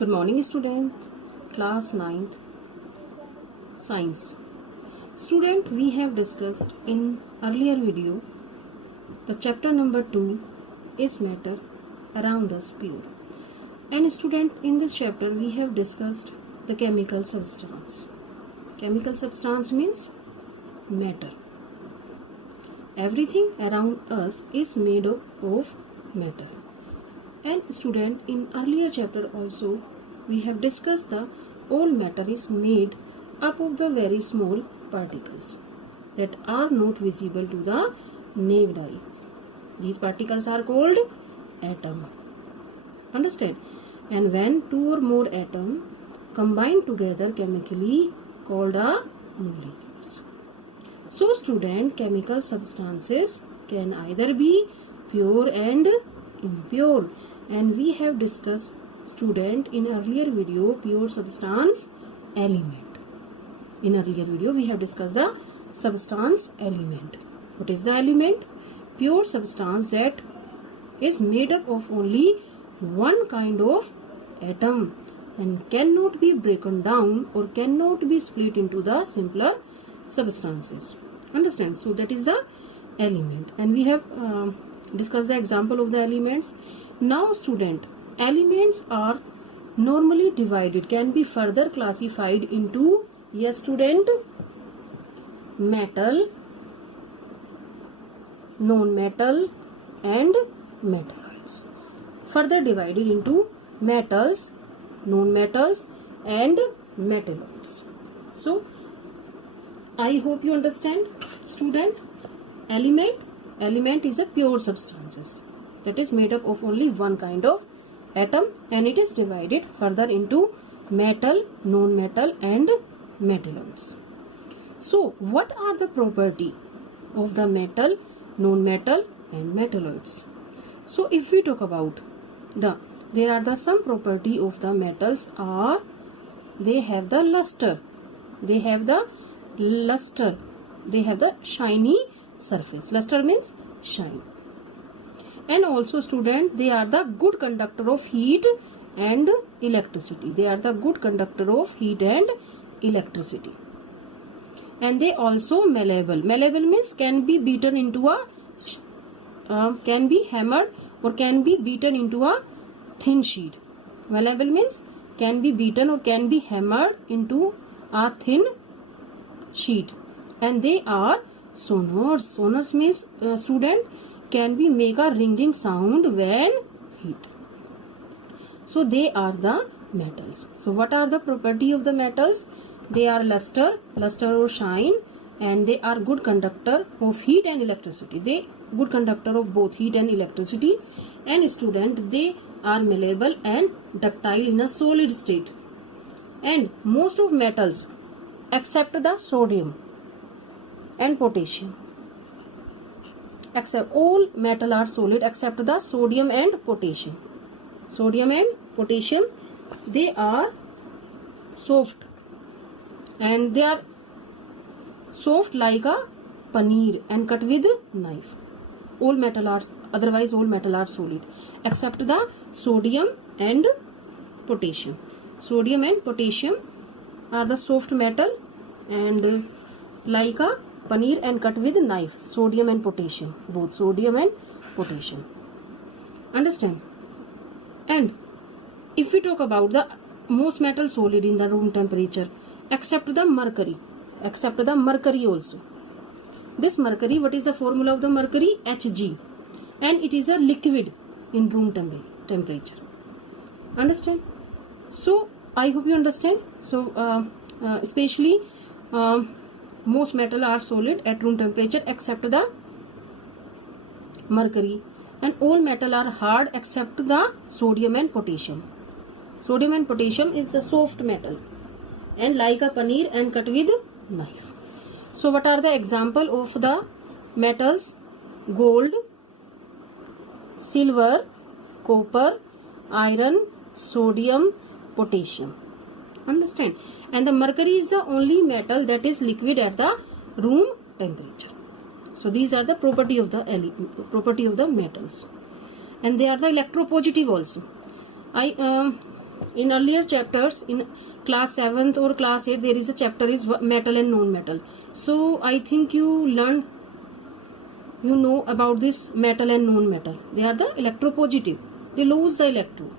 Good morning, student. Class 9th Science. Student, we have discussed in earlier video the chapter number 2 is matter around us pure. And student, in this chapter we have discussed the chemical substance. Chemical substance means matter. Everything around us is made up of matter. And student, in earlier chapter also we have discussed the all matter is made up of the very small particles that are not visible to the naked eyes. These particles are called atom. Understand? And when two or more atoms combine together chemically called a molecules. So student, chemical substances can either be pure and impure, and we have discussed student in earlier video pure substance element. In earlier video we have discussed the substance element. What is the element? Pure substance that is made up of only one kind of atom and cannot be broken down or cannot be split into the simpler substances. Understand? So that is the element, and we have discussed the example of the elements. Now student, elements are normally divided, can be further classified into, yes student, metal, non-metal and metalloids. Further divided into metals, non-metals and metalloids. So I hope you understand student. Element is a pure substances that is made up of only one kind of atom, and it is divided further into metal, non-metal and metalloids. So what are the property of the metal, non-metal and metalloids? So if we talk about there are the some property of the metals are they have the luster, they have the shiny surface. Luster means shine. And also student, they are the good conductor of heat and electricity. They are the good conductor of heat and electricity. And they also malleable. Malleable means can be beaten into a can be hammered or can be beaten into a thin sheet. Malleable means can be beaten or can be hammered into a thin sheet. And they are sonors. Sonors means student can be make a ringing sound when heat. So they are the metals. So what are the property of the metals? They are luster or shine, and they are good conductor of heat and electricity. They good conductor of both heat and electricity. And student, they are malleable and ductile in a solid state. And most of metals except the sodium and potassium, except all metal are solid except the sodium and potassium. Sodium and potassium, they are soft, and they are soft like a paneer and cut with knife. All metal are solid except the sodium and potassium. Sodium and potassium are the soft metal and like a paneer and cut with knife. Sodium and potassium, both sodium and potassium. Understand? And if we talk about the most metal solid in the room temperature except the mercury also. This mercury, what is the formula of the mercury? Hg, and it is a liquid in room temperature. Understand? So I hope you understand. So especially most metal are solid at room temperature except the mercury, and all metal are hard except the sodium and potassium. Sodium and potassium is the soft metal and like a paneer and cut with knife. So what are the example of the metals? Gold, silver, copper, iron, sodium, potassium. Understand? And the mercury is the only metal that is liquid at the room temperature. So these are the property of the metals, and they are the electropositive also. in earlier chapters in class 7th or class 8 there is a chapter is metal and non-metal. So I think you know about this metal and non-metal. They are the electropositive. They lose the electron.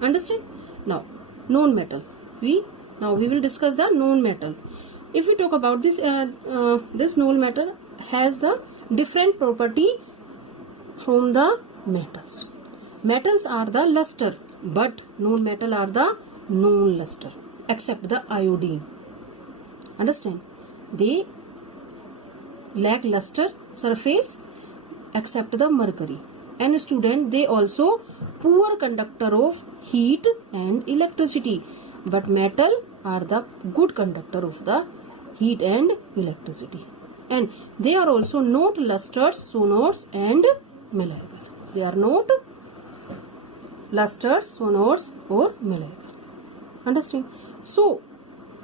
Understand? Now non-metal. We will discuss the non-metal. If we talk about this, this non-metal has the different property from the metals. Metals are the luster, but non-metal are the non-luster, except the iodine. Understand? They lack luster surface except the mercury. And student, they also poor conductor of heat and electricity, but metal are the good conductor of the heat and electricity. And they are also not lusters, sonors and malleable. They are not lusters, sonors or malleable. Understand? So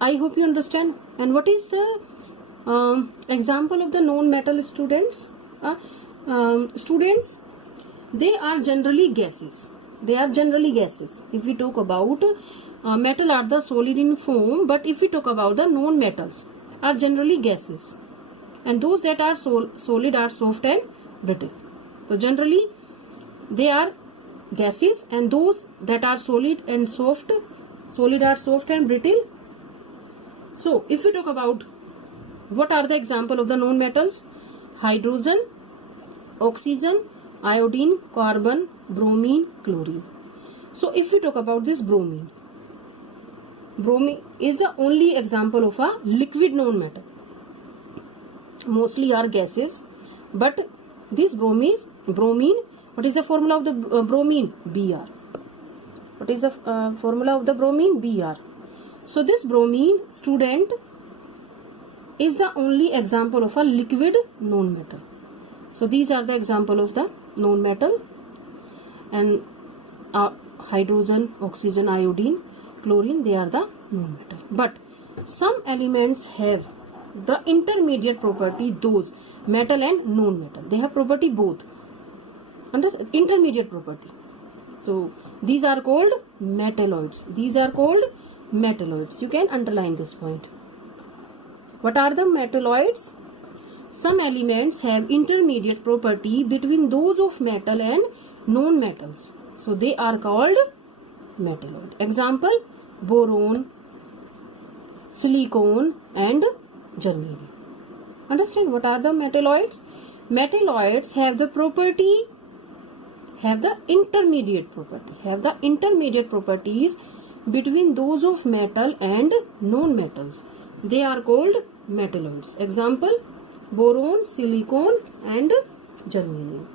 I hope you understand. And what is the example of the non-metal, students? Students, they are generally gases. They are generally gases. If we talk about metal are the solid in form, but if we talk about the non-metals are generally gases, and those that are solid are soft and brittle. So generally they are gases, and those that are solid are soft and brittle. So if we talk about what are the example of the non-metals: hydrogen, oxygen, iodine, carbon, bromine, chlorine. So if we talk about this bromine is the only example of a liquid non-metal. Mostly are gases, but this bromine, what is the formula of the bromine? Br. What is the formula of the bromine? Br. So this bromine, student, is the only example of a liquid non-metal. So these are the example of the non-metal, and hydrogen, oxygen, iodine, chlorine, they are the non-metal. But some elements have the intermediate property, those metal and non-metal. They have property both. Understand? Intermediate property. So these are called metalloids. These are called metalloids. You can underline this point. What are the metalloids? Some elements have intermediate property between those of metal and non-metals. So they are called metalloid. Example: boron, silicon and germanium. Understand what are the metalloids? Metalloids have the property, have the intermediate properties between those of metal and non-metals. They are called metalloids. Example: boron, silicon and germanium.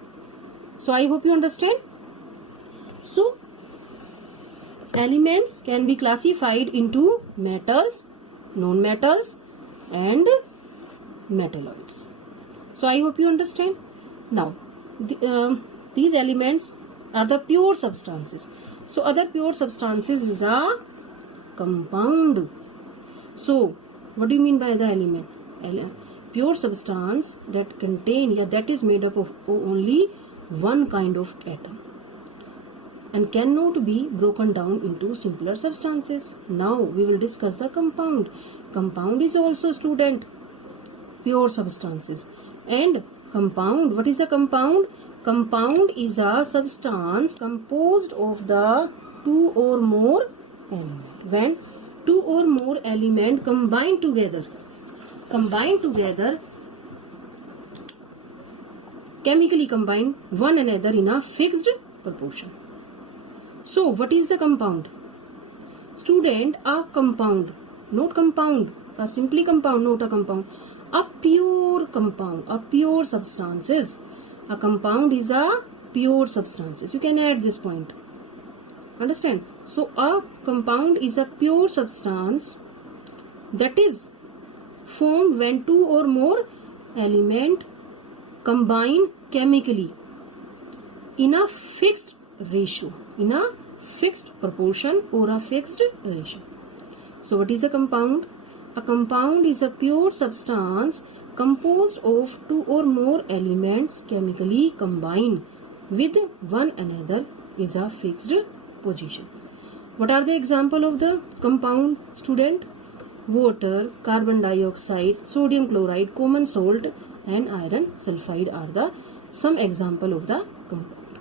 So I hope you understand. So elements can be classified into metals, non-metals and metalloids. So I hope you understand. Now these elements are the pure substances. So other pure substances is a compound. So what do you mean by the element? Pure substance that contain, that is made up of only one kind of atom and cannot be broken down into simpler substances. Now we will discuss the compound. Compound is also, student, pure substances. And compound, what is a compound? Compound is a substance composed of the two or more elements. When two or more elements combine together, chemically combine one another in a fixed proportion. So what is the compound? Student, a compound, not compound, a simply compound, not a compound, a pure compound, a pure substances. A compound is a pure substances. You can add this point. Understand? So a compound is a pure substance that is formed when two or more elements combine chemically in a fixed ratio, in a fixed proportion or a fixed ratio. So what is a compound? A compound is a pure substance composed of two or more elements chemically combined with one another is a fixed position. What are the example of the compound, student? Water, carbon dioxide, sodium chloride, common salt and iron sulfide are the some example of the compound.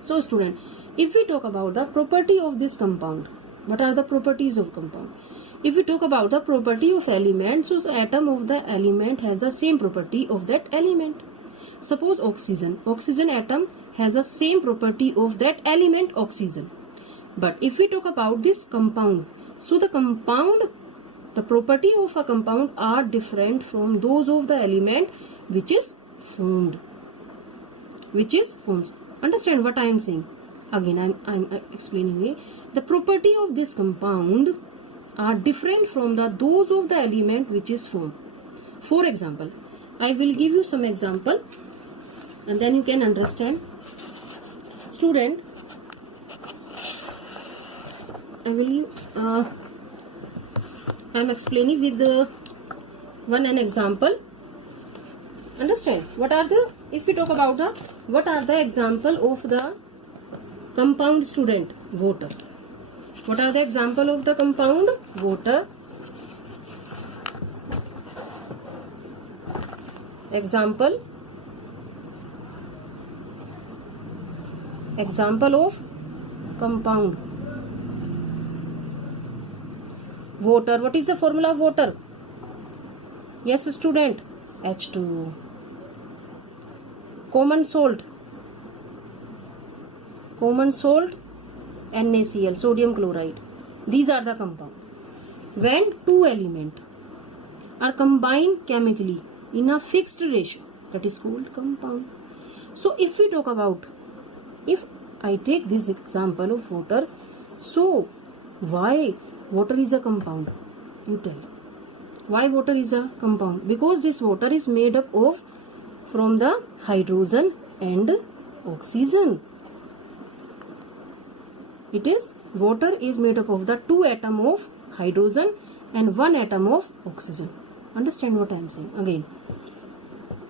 So student, if we talk about the property of this compound, what are the properties of compound? If we talk about the property of element, so atom of the element has the same property of that element. Suppose oxygen atom has the same property of that element oxygen. But if we talk about this compound, so the property of a compound are different from those of the element which is formed. Understand what I am saying? Again, I'm explaining it. The property of this compound are different from those of the element which is formed. For example, I will give you some example and then you can understand. Student, I'm explaining with an example. Understand? If we talk about what are the example of the compound, student? Water. What are the example of the compound? Water. Example of compound. Water. What is the formula of water? Yes, student. H2O. Common salt. NaCl, sodium chloride. These are the compound. When two elements are combined chemically in a fixed ratio, that is called compound. So if we talk about, if I take this example of water, so why water is a compound? You tell. Why water is a compound? Because this water is made up of from the hydrogen and oxygen. Water is made up of the two atom of hydrogen and one atom of oxygen. Understand what I am saying? Again,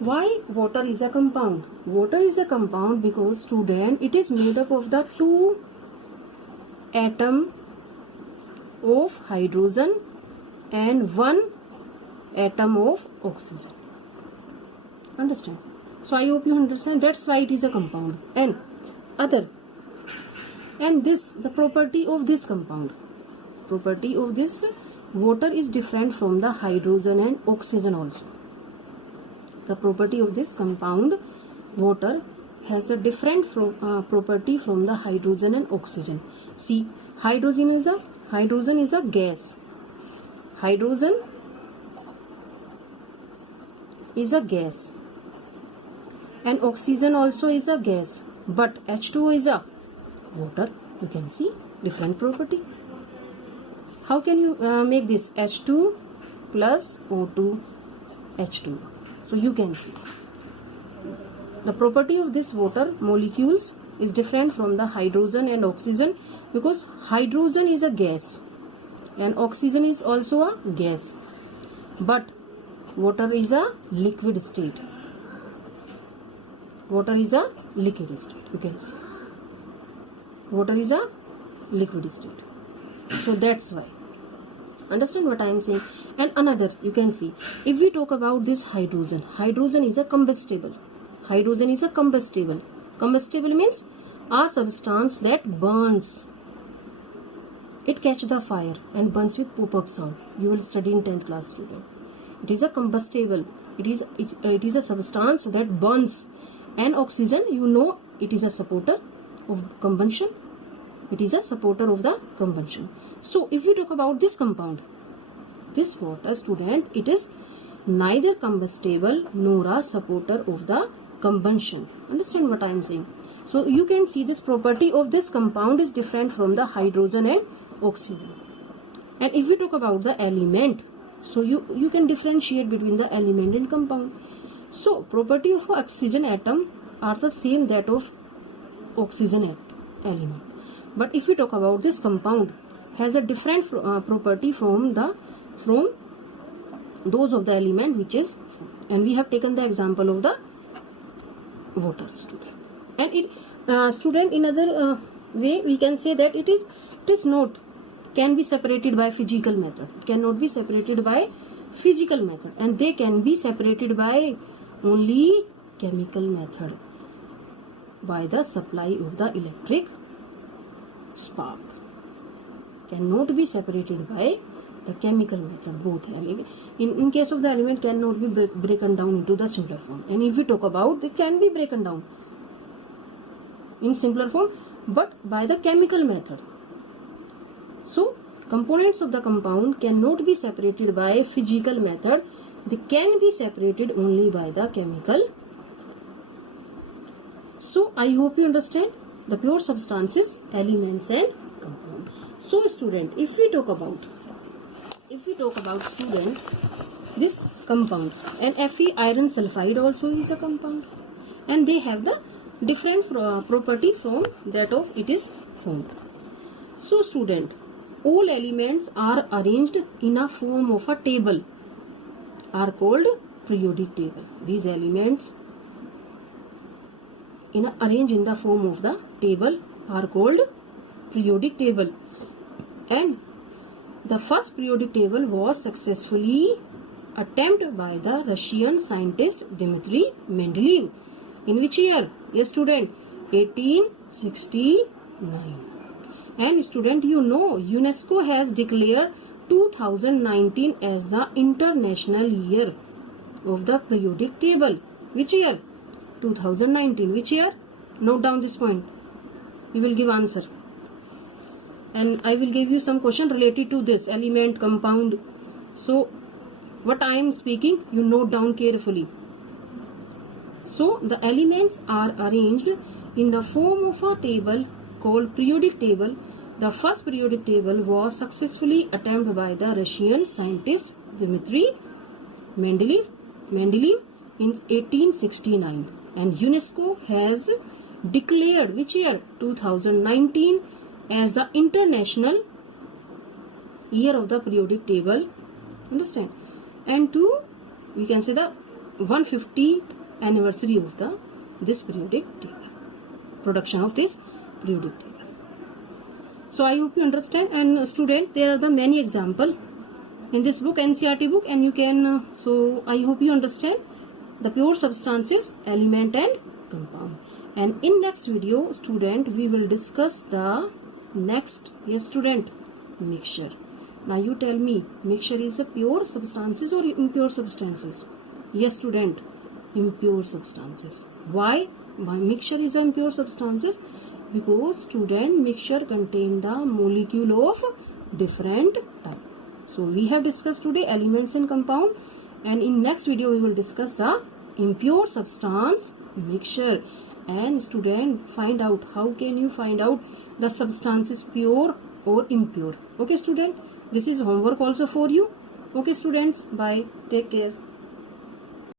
why water is a compound? Water is a compound because, student, it is made up of the two atom of hydrogen and one atom of oxygen. Understand? So I hope you understand. That's why it is a compound. And the property of this compound, property of this water is different from the hydrogen and oxygen also. The property of this compound water has a different property from the hydrogen and oxygen. See, hydrogen is a gas. Hydrogen is a gas and oxygen also is a gas, but H2O is a water. You can see different property. How can you make this? H2 plus O2 H2. So you can see the property of this water molecules is different from the hydrogen and oxygen because hydrogen is a gas and oxygen is also a gas, but water is a liquid state. Water is a liquid state. You can see water is a liquid state. So that's why. Understand what I am saying? And another, you can see, if we talk about this hydrogen is a combustible. Hydrogen is a combustible. Combustible means a substance that burns. It catches the fire and burns with pop-up sound. You will study in 10th class, student. It is a combustible. It is a substance that burns. And oxygen, you know, it is a supporter of combustion. It is a supporter of the combustion. So if we talk about this compound, this water, student, it is neither combustible nor a supporter of the combustion. Understand what I am saying? So you can see this property of this compound is different from the hydrogen and oxygen. And if we talk about the element, so you can differentiate between the element and compound. So property of oxygen atom are the same that of oxygen element. But if we talk about this compound, has a different property from those of the element which is, and we have taken the example of the water, student. And it student, in other way we can say that it It is not can be separated by physical method. It cannot be separated by physical method, and they can be separated by only chemical method, by the supply of the electric spark. Cannot be separated by the chemical method. Both in case of the element cannot be broken down into the simpler form, and if we talk about it can be broken down in simpler form but by the chemical method. So components of the compound cannot be separated by physical method, they can be separated only by the chemical. So I hope you understand the pure substances, elements and compound. So student, if we talk about student, this compound, and Fe iron sulfide also is a compound, and they have the different property from that of it is formed. So student, all elements are arranged in a form of a table are called periodic table. These elements arranged in the form of the table are called periodic table, and the first periodic table was successfully attempted by the Russian scientist Dmitry Mendeleev. In which year? Yes student, 1869. And student, you know UNESCO has declared 2019 as the International Year of the Periodic Table. Which year? 2019. Which year? Note down this point. You will give answer. And I will give you some question related to this element, compound. So what I am speaking, you note down carefully. So the elements are arranged in the form of a table called periodic table. The first periodic table was successfully attempted by the Russian scientist Dmitry Mendeleev in 1869, and UNESCO has declared which year? 2019 as the International Year of the Periodic Table. Understand? And we can say the 150th anniversary of this periodic table, production of this periodic table. So I hope you understand. And student, there are the many example in this book, NCERT book, and you can so I hope you understand the pure substances, element and compound. And in next video student, we will discuss the next, yes student, mixture. Now you tell me, mixture is a pure substances or impure substances? Yes student, impure substances. Why mixture is a impure substances? Because student, mixture contain the molecule of different type. So we have discussed today elements and compound, and in next video we will discuss the impure substance mixture. And student, find out how can you find out the substance is pure or impure. Okay student, this is homework also for you. Okay students, bye, take care.